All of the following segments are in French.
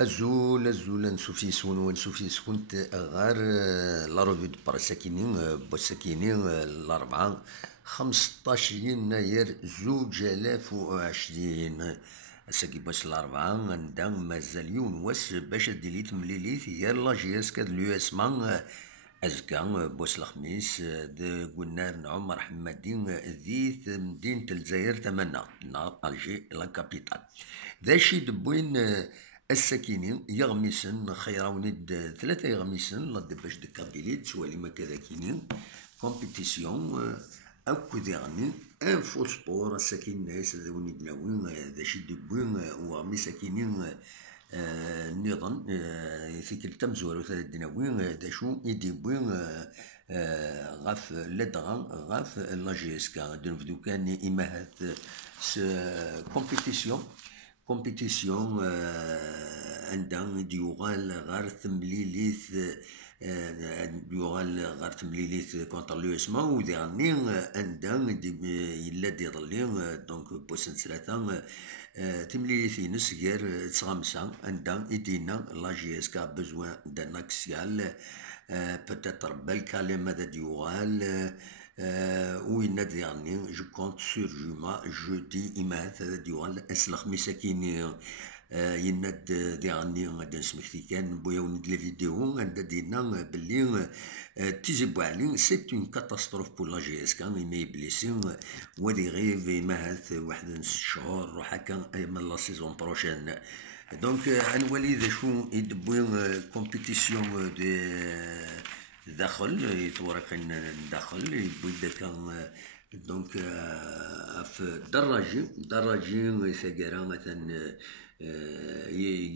الزول نشوف يسون ونشوف يسون غير لا روفي دو برا ساكنين بوساكينين الأربعة 15 يناير 2020. ساكي باش الأربعة عندها مازال يونوس باش ديليت مليليت هي لاجياس كاد لو اسمان أزكا بوس الخميس قلنا عمر حمادين ذي مدينة الجزائر تمنى نهار ألجي لا كابيتال ذا شي دبوين الساكنين يغمسن خيراوند ثلاثة يغمسن لا باش دكابيليت شوالي ما كذا كينين كومبيتيسيون أكد يعني ان فوسبور الساكن ناس ذوني دناوين ذا شي دبوين وغمي ساكنين نظن في التمزور ثلاث دناوين دا شو يديبوين غاف لدغا غاف لاجيسكا دنفدو كان إماهات كومبيتيسيون عندها ديوغال غار ثمليليث ديوغال غار ثمليليث كونتر لو اسمان وديغني عندها يلا ديضلي دونك بوسن ثلاثة تمليليثينس غير تسغمسا عندها إدينا لاجيسكا بزوان دان اكسيال peut-être bel كلمة ديوغال وين ديرني جو كونت سور جوما جودي إمات ديوغال أسلخ مساكيني يناد ديرني غادا نسمحتي كان بويا وند لي فيديو غادا دينا بلي تيجيبو علي سيت اون كاتاستروف بور لا جي اس كان يمي بليسي ودي غيف يمات واحد نص شهور روح هكا من لا سيزون بروشين دونك انولي ذا شو يدبوين كومبيتيسيون دي داخل يتورقين داخل يبوي داكا دونك في دراجي ثقيرا مثلا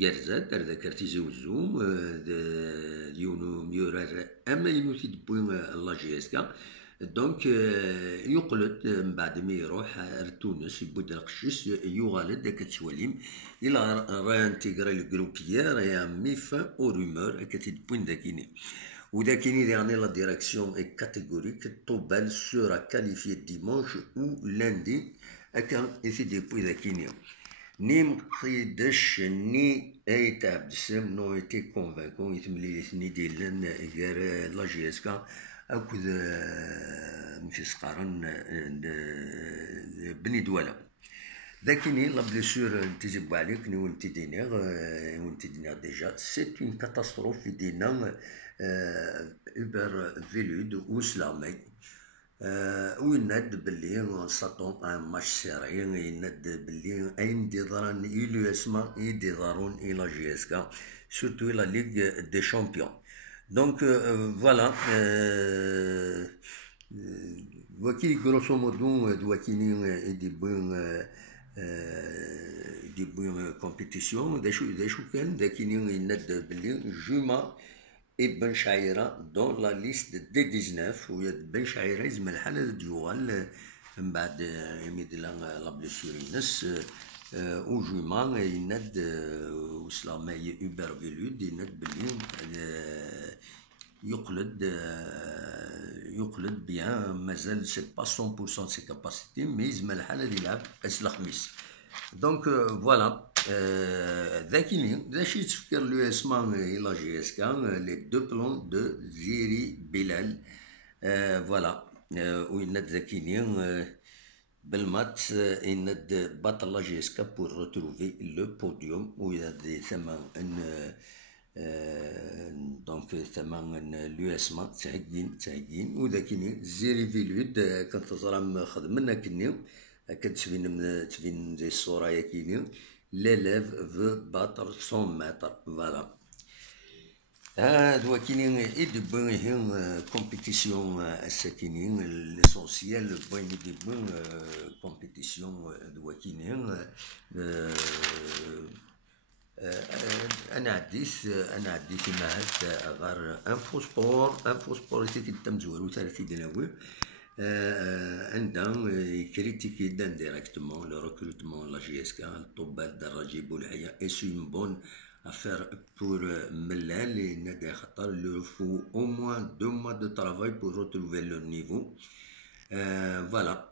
يرزاد دار كارتيزي وزوم يونو ميورار اما ينو تيدبوين لا جي اس كا دونك يقلد من بعد ما يروح لتونس يبود القشيش يغالد كتسواليم الى رانتيغرا الجروبيير يا ميفا او رومور كتدبوين داكيني وداكيني يعني لا ديريكسيون اي كاتيغوريك توبال سورا كاليفي ديمانش او لاندي اكا يدبوي داكيني ni مقيدش ني اي تاع بسم نو ايتي كونفانكون يتمليثني ديالن غير لا جي اس كا اكد مفيس قارن بني دوله ذاكيني لا بليسور تجيب عليك نون تدينيغ ديجا سيت اون كاتاستروف في دينا اوبر فيلود وسلامي ويناد بلي ساطون ان ماتش سيري يناد بلي اين ديضران يلو اسما يديضرون الى جي اس كا سورتو لا ليغ دي شامبيون دونك فوالا وكي غروسو مودو دواكيني دي بوين كومبيتيسيون داشو كان داكيني يناد بلي جوما بن شعيرة دون لا ليست دي 19 ويا بن شعيرة يزم الحالة ديوغال من بعد يميد لا بليسورينس وجوما يناد وسلامي اوبر فيلود يناد بلي يقلد بيان مازال سي با 100% سي كاباسيتي مي يزم الحالة يلعب اس الخميس دونك فوالا ذاكيني ذا شي تفكر لو اسمان الى جي اس كا لي دو بلون دو زيري بلال فوالا ويناد ذاكيني بالمات يناد بطل لا جي اس كا بور روتروفي لو بوديوم ويناد ثمن دونك ثمن لو اسمان تعيين وذاكيني زيري فيلود كنت تزرم خدمنا كني كتبين زي الصورة ياكيني l'élève veut battre 100 mètres voilà هادو كاينين يدبون هين كومبيتيسيون الساكنين ليسونسيال بوين يدبون كومبيتيسيون دوا كاينين انا عديت كيما هاد غير ان فوسبور تي تمزور ثلاثي دناوي عندهم كريتيكي دان ديريكتومون لو ريكروتمون لا جي اس كا الطبال دراجي بولحية اي سو اون بون افير بور ملال ينادي خاطر لو فو او موان 2 mois دو ترافاي بور روتروفي لو نيفو فوالا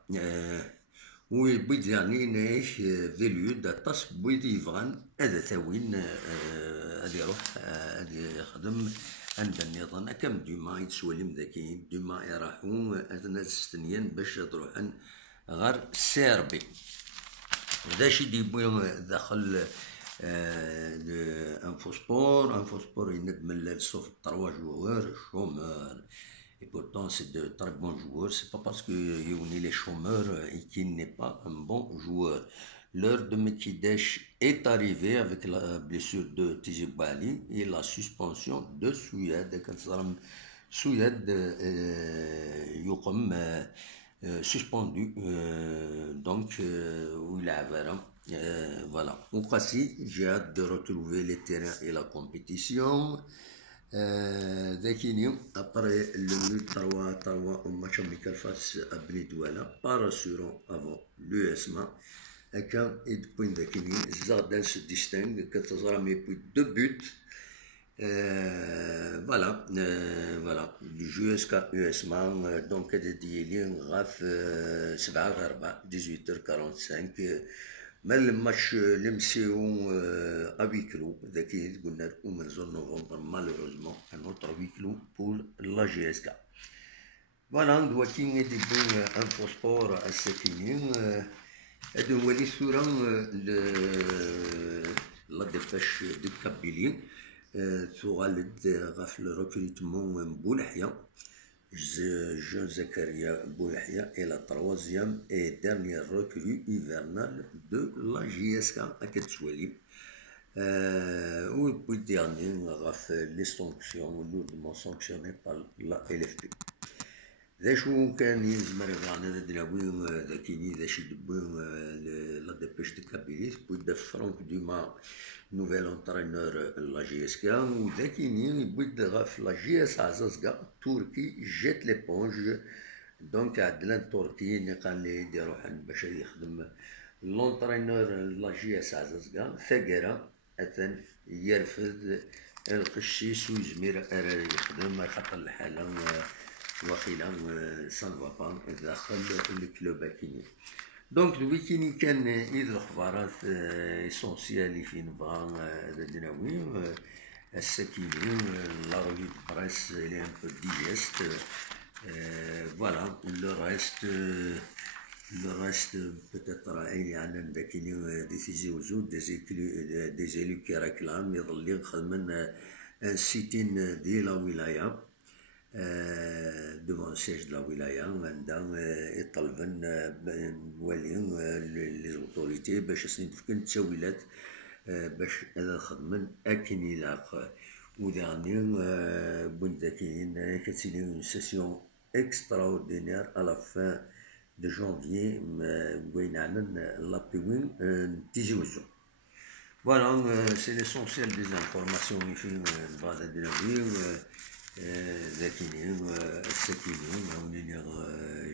ويبغي يعني نايش فيليو دا طاس بويدي يفغان هذا ثاوين غادي يروح غادي يخدم عند النظام كم دوما يتسولم ذاكين دوما يراحو الناس ستنيان باش تروحن غير سيربي هذا شي ديبو داخل انفوسبور يندم الصوف 3 joueurs chômeurs et pourtant c'est de très bons joueurs, c'est pas parce que Yoni les chômeurs et qu'il n'est pas un bon joueur. L'heure de Mekidesh est arrivée avec la blessure de Tijibali et la suspension de Souyad. Quand Souyad Yokum suspendu, donc où il a vraiment. Voilà. Au Kassi, j'ai hâte de retrouver les terrains et la compétition. ذاك اليوم après le 3 au match amical face à Benidouala pas rassurant avant l'USMA هكا يدبوين ذاك اليوم Zardin se distingue كتزرع مي بوي 2 buts voilà du jusqu'à USMA donc هذا ديالي غاف 7/4 18h45 مال الماتش اللي مشيو ابي كلو ذاك قلنا لكم من زون نوفمبر مالوروزمون ان اوتر وي كلو بور لا جي اس كا فوالا دلوقتي نديرو انفو سبور الساكنين هادو هو لي صورة لا ديباش دو كابيلي تغالد غاف الريكروتمون بولحيا Jean Zakaria Bouyahia est la troisième et dernière recrue hivernale de la JSK à Ketsoueli. Ou puis dernier, on a fait les sanctions lourdement sanctionnées par la LFP. ذا شو كان يزمر معنا ذا دلاويهم ذا كيني ذا شي دبوهم لا ديبيش دو كابيليس بودا فرانك دوما نوفيل انترينور لا جي اس كا وذا كيني بودا غاف لا جي اس عزازكا تركي جيت ليبونج دونك عدلان تركي اللي قال لي يديرو باش يخدم لونترينور لا جي اس عزازكا ثقيرة اثن يرفض القشيش ويزمير يخدم خاطر الحالة وخيلا سان فابا داخل الكلوب كيني دونك الويكيني كان إذ الأخبارات إسونسيال اللي فين بغا دناوي الساكيني لا روي بريس إلي ان بو ديجيست فوالا le reste peut-être عيني عنا داكيني دي تيزيوزو دي زيلو كي راكلام يظلين خدمن ان سيتين دي لا ولاية devant le siège de la wilaya عندهم يطلبن نوليو لي زوتوريتي باش يصنفكن التاويلات باش هذا خدمن اكن يلاق وداني بون داكين كتسيلي اون سيسيون extraordinaire à la fin de janvier وين عمل لابيوين تيجوزو voilà c'est l'essentiel des informations اللي في بعض الدناوي ذاكينين الساكنين ونيني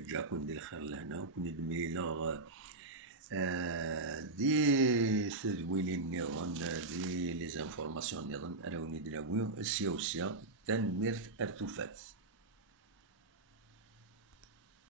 جاكون ديال الخير لهنا وكوني دميلا دي تدويلين النظام دي لي زانفورماسيون النظام راوني دراوي السياسية تنمير ارتفات